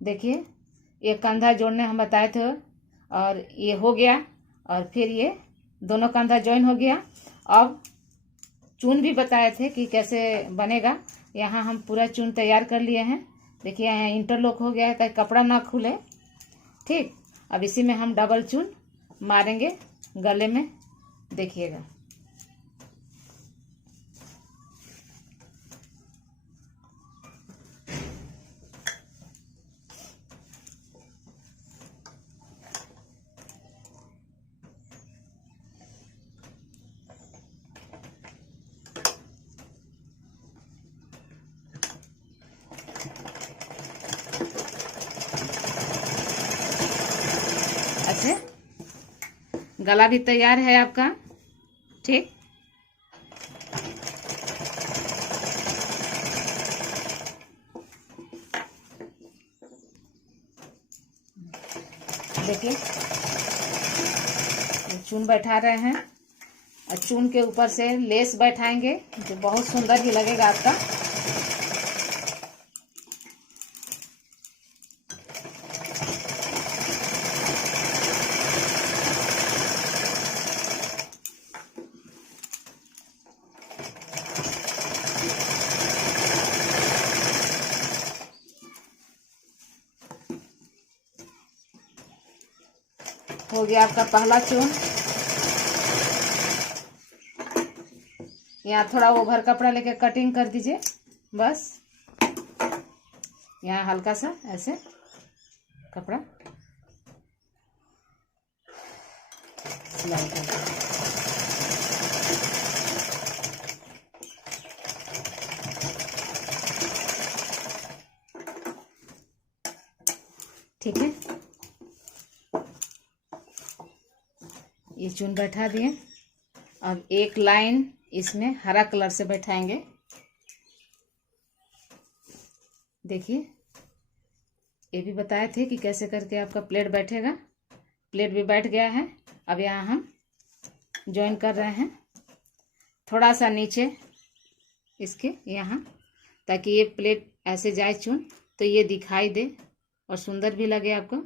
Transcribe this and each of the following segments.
देखिए ये कंधा जोड़ने हम बताए थे और ये हो गया। और फिर ये दोनों कंधा ज्वाइन हो गया। अब चून भी बताए थे कि कैसे बनेगा। यहाँ हम पूरा चून तैयार कर लिए हैं। देखिए यहाँ इंटरलॉक हो गया है ताकि कपड़ा ना खुले। ठीक, अब इसी में हम डबल चून मारेंगे गले में, देखिएगा। अच्छा, गला भी तैयार है आपका। ठीक, देखिए चून बैठा रहे हैं और चून के ऊपर से लेस बैठाएंगे जो बहुत सुंदर भी लगेगा आपका। हो गया आपका पहला चून। यहाँ थोड़ा ओवर कपड़ा लेके कटिंग कर दीजिए, बस यहाँ हल्का सा ऐसे कपड़ा सिलाई कर दीजिए। ठीक है, ये चून बैठा दिए। अब एक लाइन इसमें हरा कलर से बैठाएंगे। देखिए ये भी बताए थे कि कैसे करके आपका प्लेट बैठेगा। प्लेट भी बैठ गया है। अब यहाँ हम ज्वाइन कर रहे हैं थोड़ा सा नीचे इसके यहाँ, ताकि ये प्लेट ऐसे जाए चून तो ये दिखाई दे और सुंदर भी लगे आपको।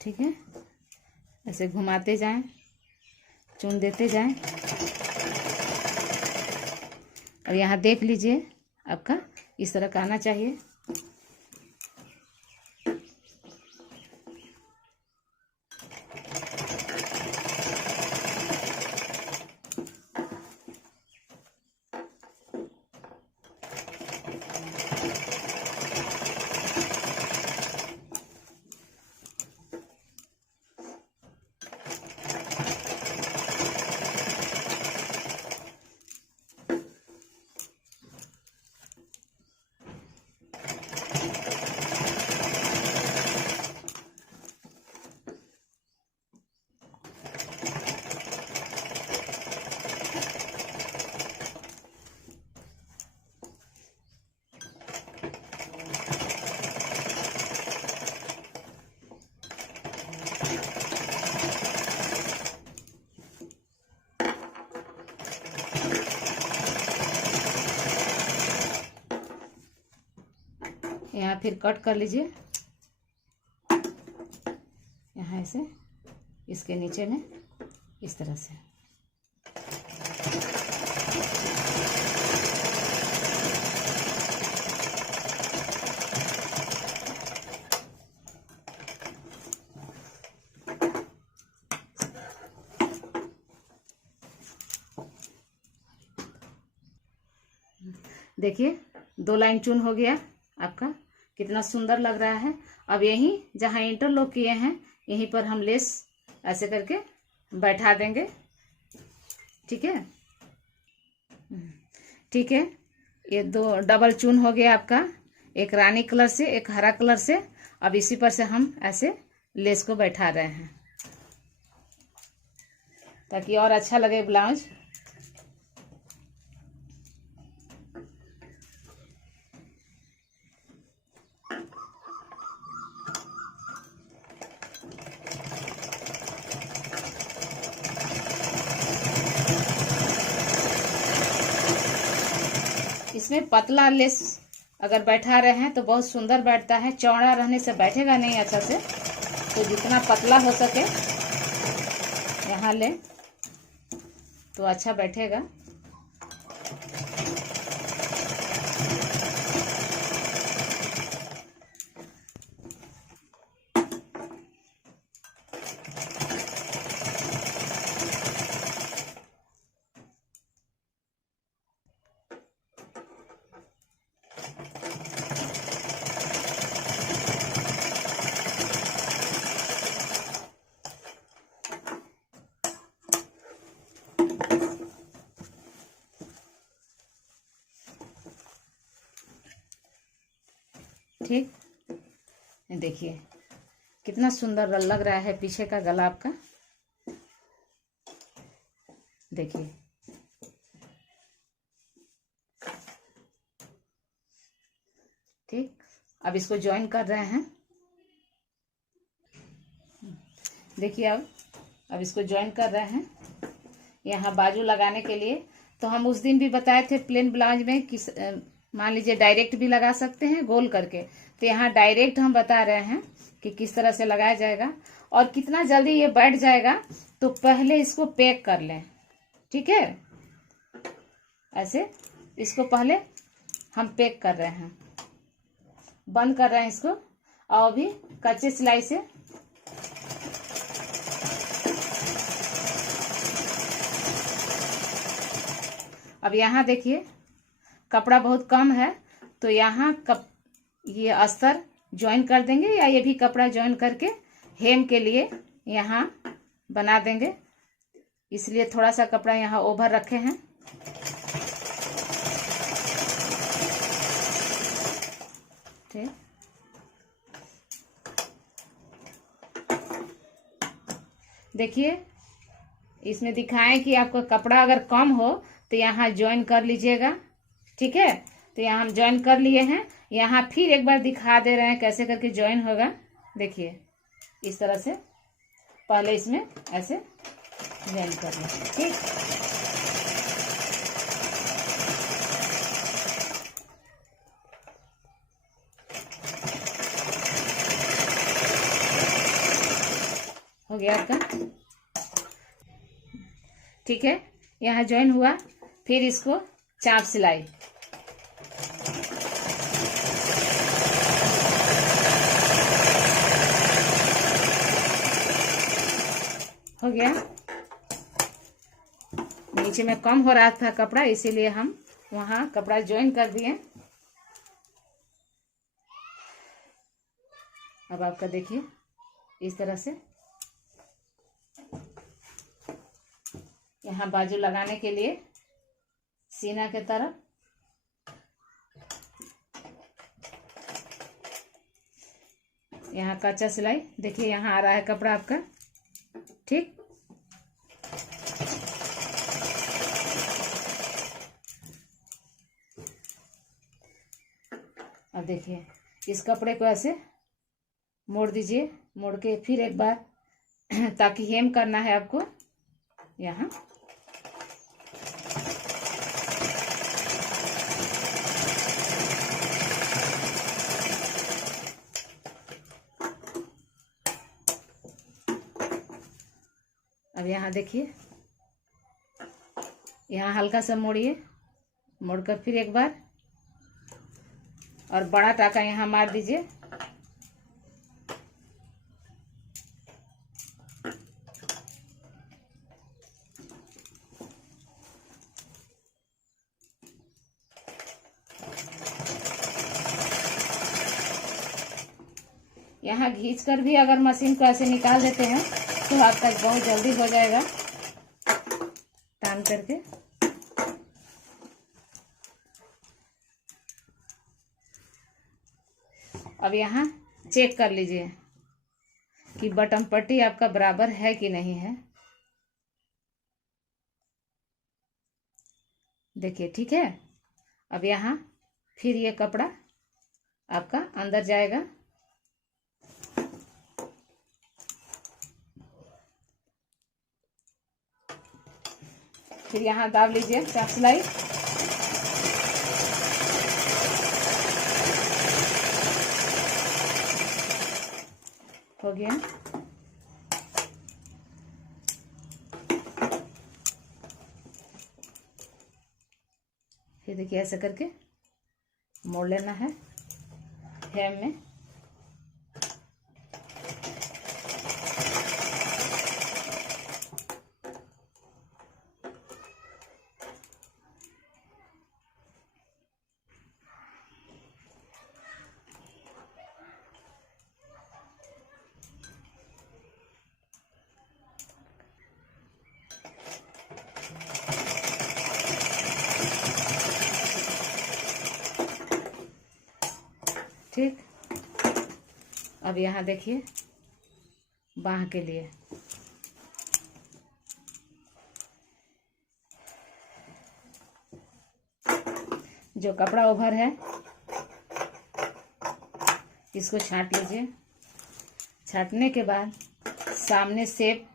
ठीक है, ऐसे घुमाते जाएं, चून देते जाएं। और यहाँ देख लीजिए आपका इस तरह का आना चाहिए। यहाँ फिर कट कर लीजिए, यहाँ ऐसे इसके नीचे में इस तरह से। देखिए 2 लाइन चून हो गया आपका, कितना सुंदर लग रहा है। अब यहीं जहाँ इंटरलॉक किए हैं यहीं पर हम लेस ऐसे करके बैठा देंगे। ठीक है, ठीक है, ये 2 डबल चून हो गया आपका, एक रानी कलर से एक हरा कलर से। अब इसी पर से हम ऐसे लेस को बैठा रहे हैं। ताकि और अच्छा लगे ब्लाउज। इसमें पतला लेस अगर बैठा रहे हैं तो बहुत सुंदर बैठता है, चौड़ा रहने से बैठेगा नहीं अच्छा से। तो जितना पतला हो सके यहाँ ले तो अच्छा बैठेगा। ठीक, देखिए कितना सुंदर लग रहा है पीछे का गला आपका। देखिए ठीक, अब इसको ज्वाइन कर रहे हैं। देखिए अब इसको ज्वाइन कर रहे हैं यहाँ बाजू लगाने के लिए। तो हम उस दिन भी बताए थे प्लेन ब्लाउज में किस मान लीजिए डायरेक्ट भी लगा सकते हैं गोल करके। तो यहाँ डायरेक्ट हम बता रहे हैं कि किस तरह से लगाया जाएगा और कितना जल्दी ये बैठ जाएगा। तो पहले इसको पैक कर लें, ठीक है। ऐसे इसको पहले हम पैक कर रहे हैं, बंद कर रहे हैं इसको। और अभी कच्चे सिलाई से अब यहाँ देखिए कपड़ा बहुत कम है तो यहाँ ये अस्तर ज्वाइन कर देंगे या ये भी कपड़ा ज्वाइन करके हेम के लिए यहाँ बना देंगे। इसलिए थोड़ा सा कपड़ा यहाँ ओवर रखे हैं। ठीक, देखिए इसमें दिखाएं कि आपका कपड़ा अगर कम हो तो यहाँ ज्वाइन कर लीजिएगा, ठीक है। तो यहाँ हम ज्वाइन कर लिए हैं। यहाँ फिर एक बार दिखा दे रहे हैं कैसे करके ज्वाइन होगा। देखिए इस तरह से पहले इसमें ऐसे ज्वाइन कर लें, ठीक। हो गया आपका, ठीक है। यहाँ ज्वाइन हुआ, फिर इसको चाप सिलाई। हो गया, नीचे में कम हो रहा था कपड़ा इसीलिए हम वहां कपड़ा ज्वाइन कर दिए। अब आपका देखिए इस तरह से यहाँ बाजू लगाने के लिए सीना के तरफ यहाँ कच्चा सिलाई। देखिए यहाँ आ रहा है कपड़ा आपका, ठीक। अब देखिए इस कपड़े को ऐसे मोड़ दीजिए, मोड़ के फिर एक बार ताकि हेम करना है आपको यहाँ। अब यहाँ देखिए यहाँ हल्का सा मोड़िए, मोड़कर फिर एक बार और बड़ा टाका यहाँ मार दीजिए। यहाँ घींच कर भी अगर मशीन को ऐसे निकाल देते हैं तो आपका बहुत जल्दी हो जाएगा तान करके। अब यहाँ चेक कर लीजिए। कि बटन पट्टी आपका बराबर है कि नहीं है। देखिए ठीक है। अब यहाँ फिर ये कपड़ा आपका अंदर जाएगा। फिर यहाँ दाब लीजिए चाप सिलाई। हो गया। फिर देखिए ऐसे करके मोड़ लेना है हेम में। ठीक। अब यहाँ देखिए बाह के लिए जो कपड़ा ओवर है इसको छांट लीजिए। छांटने के बाद सामने शेप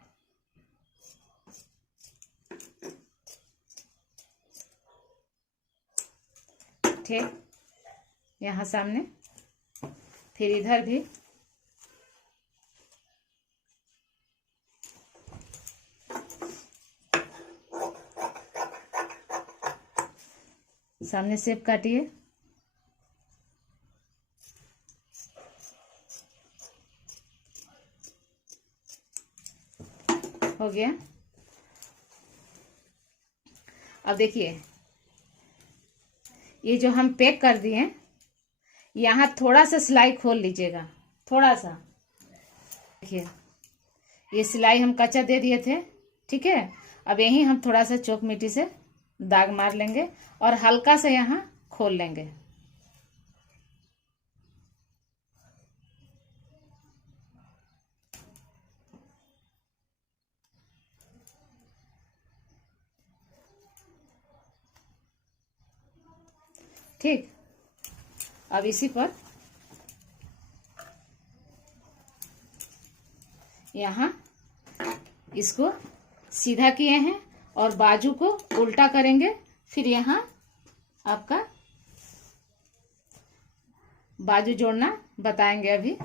ठीक यहाँ सामने, फिर इधर भी सामने शेप काटिए। हो गया। अब देखिए ये जो हम पैक कर दिए यहाँ थोड़ा सा सिलाई खोल लीजिएगा, थोड़ा सा। देखिए ये सिलाई हम कच्चा दे दिए थे, ठीक है। अब यहीं हम थोड़ा सा चौक मिट्टी से दाग मार लेंगे और हल्का से यहाँ खोल लेंगे। ठीक। अब इसी पर यहाँ इसको सीधा किए हैं और बाजू को उल्टा करेंगे। फिर यहाँ आपका बाजू जोड़ना बताएंगे अभी।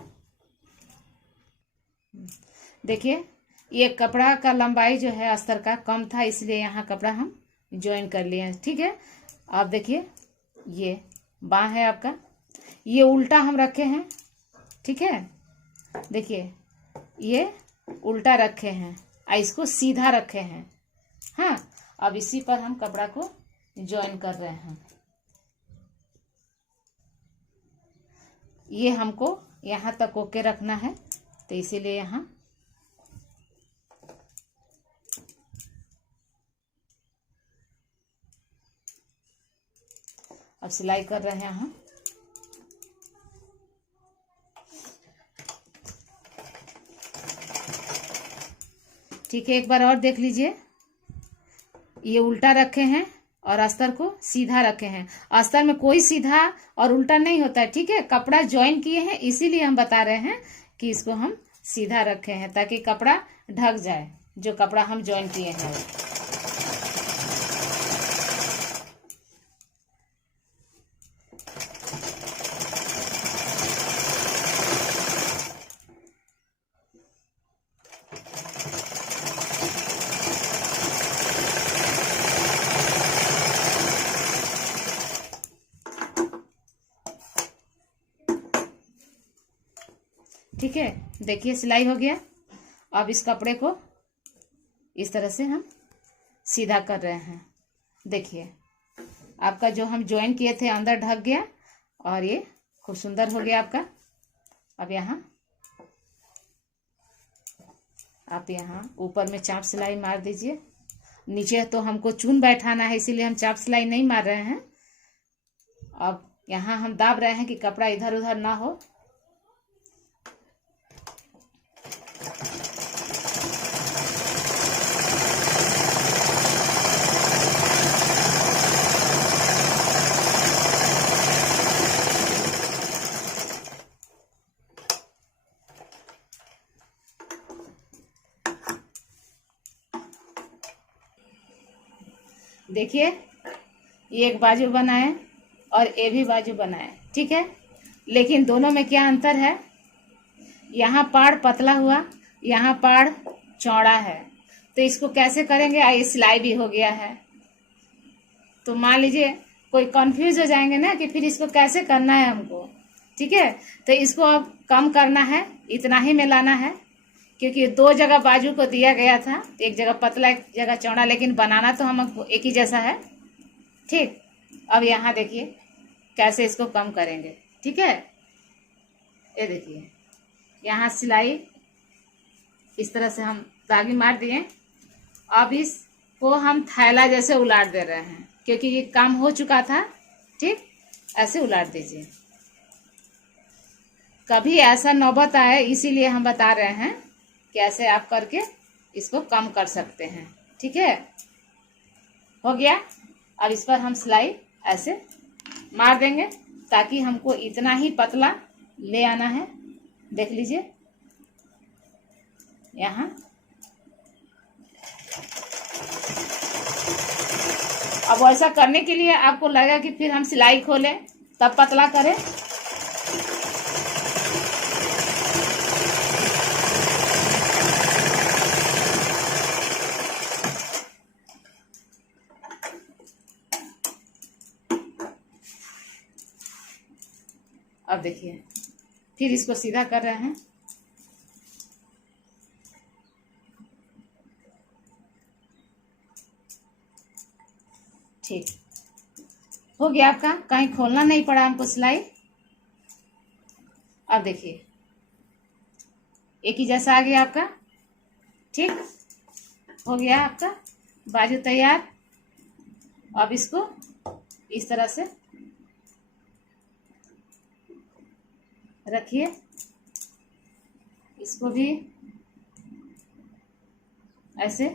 देखिए ये कपड़ा का लंबाई जो है अस्तर का कम था, इसलिए यहाँ कपड़ा हम ज्वाइन कर लिए हैं, ठीक है। आप देखिए ये बाँह है आपका, ये उल्टा हम रखे हैं, ठीक है। देखिए ये उल्टा रखे हैं और इसको सीधा रखे हैं। हाँ, अब इसी पर हम कपड़ा को ज्वाइन कर रहे हैं। ये हमको यहाँ तक ओके रखना है, तो इसीलिए यहाँ अब सिलाई कर रहे हैं हम। ठीक है, एक बार और देख लीजिए। ये उल्टा रखे हैं और अस्तर को सीधा रखे हैं। अस्तर में कोई सीधा और उल्टा नहीं होता है, ठीक है। कपड़ा ज्वाइन किए हैं इसीलिए हम बता रहे हैं कि इसको हम सीधा रखे हैं ताकि कपड़ा ढक जाए, जो कपड़ा हम ज्वाइन किए हैं। ठीक है, देखिए सिलाई हो गया। अब इस कपड़े को इस तरह से हम सीधा कर रहे हैं। देखिए आपका जो हम ज्वाइन किए थे अंदर ढक गया और ये खूब सुंदर हो गया आपका। अब यहाँ आप यहाँ ऊपर में चाप सिलाई मार दीजिए। नीचे तो हमको चून बैठाना है, इसीलिए हम चाप सिलाई नहीं मार रहे हैं। अब यहाँ हम दाब रहे हैं कि कपड़ा इधर उधर ना हो। देखिए ये एक बाजू बनाए और ये भी बाजू बनाए, ठीक है। लेकिन दोनों में क्या अंतर है, यहाँ पाड़ पतला हुआ, यहाँ पाड़ चौड़ा है। तो इसको कैसे करेंगे, ये सिलाई भी हो गया है। तो मान लीजिए कोई कंफ्यूज हो जाएंगे ना कि फिर इसको कैसे करना है हमको, ठीक है। तो इसको अब कम करना है, इतना ही में लाना है, क्योंकि दो जगह बाजू को दिया गया था, एक जगह पतला एक जगह चौड़ा, लेकिन बनाना तो हमको एक ही जैसा है, ठीक। अब यहाँ देखिए कैसे इसको कम करेंगे, ठीक है। ये देखिए यहाँ सिलाई इस तरह से हम धागे मार दिए। अब इसको हम थैला जैसे उलाट दे रहे हैं, क्योंकि ये काम हो चुका था, ठीक। ऐसे उलाट दीजिए, कभी ऐसा नौबत आए इसीलिए हम बता रहे हैं कि ऐसे आप करके इसको कम कर सकते हैं, ठीक है। हो गया। अब इस पर हम सिलाई ऐसे मार देंगे ताकि हमको इतना ही पतला ले आना है। देख लीजिए यहाँ अब ऐसा करने के लिए आपको लगेगा कि फिर हम सिलाई खोलें तब पतला करें, अब देखिए फिर इसको सीधा कर रहे हैं। ठीक हो गया आपका, कहीं खोलना नहीं पड़ा हमको सिलाई। अब देखिए एक ही जैसा आ गया आपका, ठीक हो गया आपका बाजू तैयार। अब इसको इस तरह से रखिए, इसको भी ऐसे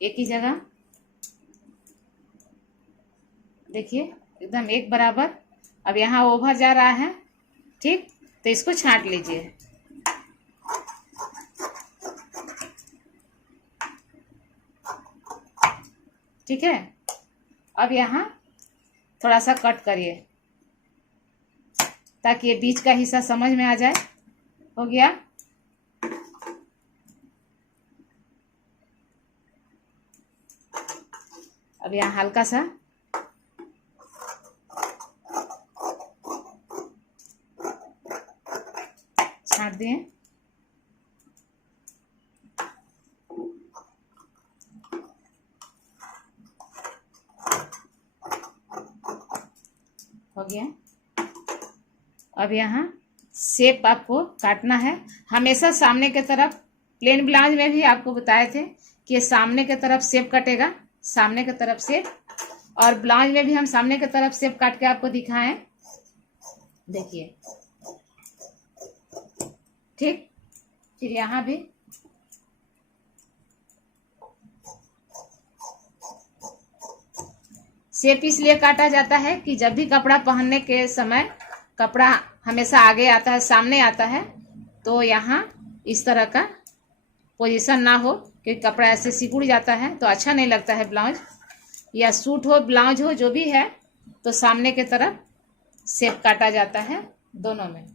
एक ही जगह, देखिए एकदम एक बराबर। अब यहाँ ओवर जा रहा है, ठीक, तो इसको छांट लीजिए। ठीक है। अब यहाँ थोड़ा सा कट करिए ताकि ये बीच का हिस्सा समझ में आ जाए। हो गया। अब यहाँ हल्का सा छांट दिए। हो गया। अब यहाँ शेप आपको काटना है, हमेशा सामने के तरफ। प्लेन ब्लाउज में भी आपको बताए थे कि सामने के तरफ शेप कटेगा, सामने की तरफ शेप, और ब्लाउज में भी हम सामने की तरफ शेप काट के आपको दिखाएं। देखिए ठीक। फिर यहाँ भी शेप इसलिए काटा जाता है कि जब भी कपड़ा पहनने के समय कपड़ा हमेशा आगे आता है, सामने आता है, तो यहाँ इस तरह का पोजीशन ना हो, क्योंकि कपड़ा ऐसे सिकुड़ जाता है तो अच्छा नहीं लगता है। ब्लाउज या सूट हो, ब्लाउज हो, जो भी है, तो सामने की तरफ शेप काटा जाता है दोनों में।